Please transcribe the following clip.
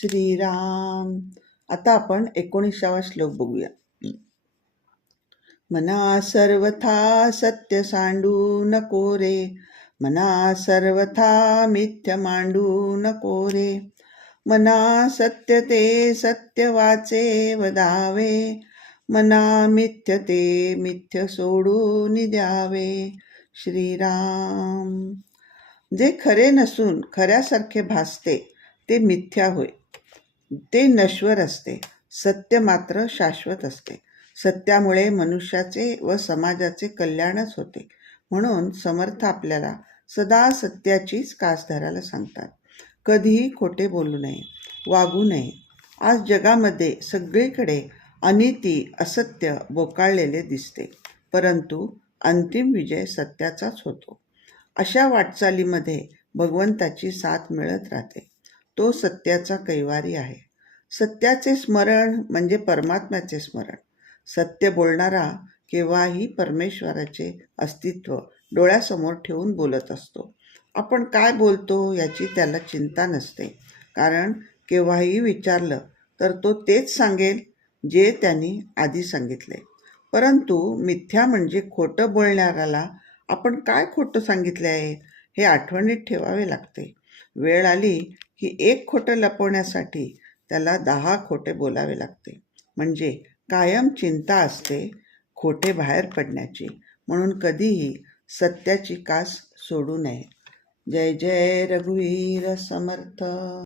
श्रीराम. आता आपण एकोणीसावा श्लोक बघूया. मना सर्वथा सत्य सांडू नको रे. मना सर्वथा मिथ्य मांडू नको रे. मना सत्य ते सत्य वाचे वदावे. मना मिथ्य ते मिथ्य सोडून द्यावे. श्रीराम. जे खरे नसून खऱ्यासारखे भासते ते मिथ्या होय. ते नश्वर असते. सत्य मात्र शाश्वत असते. सत्यामुळे मनुष्याचे व समाजाचे कल्याणच होते. म्हणून समर्थ आपल्याला सदा सत्याचीच कास धरायला सांगतात. कधीही खोटे बोलू नये वागू नये. आज जगामध्ये सगळीकडे अनिती असत्य बोकाळलेले दिसते. परंतु अंतिम विजय सत्याचाच होतो. अशा वाटचालीमध्ये भगवंताची साथ मिळत राहते. तो सत्याचा कैवारी आहे. सत्याचे स्मरण म्हणजे परमात्म्याचे स्मरण. सत्य बोलणारा केव्हाही परमेश्वराचे अस्तित्व डोळ्यासमोर ठेवून बोलत असतो. आपण काय बोलतो याची त्याला चिंता नसते. कारण केव्हाही विचारलं तर तो तेच सांगेल जे त्यांनी आधी सांगितले. परंतु मिथ्या म्हणजे खोटं बोलणाऱ्याला आपण काय खोटं सांगितले आहे हे आठवणीत ठेवावे लागते. वेळ आली की एक खोटं लपवण्यासाठी त्याला दहा खोटे बोलावे लागते. म्हणजे कायम चिंता असते खोटे बाहेर पडण्याची. म्हणून कधीही सत्याची कास सोडू नये. जय जय रघुवीर समर्थ.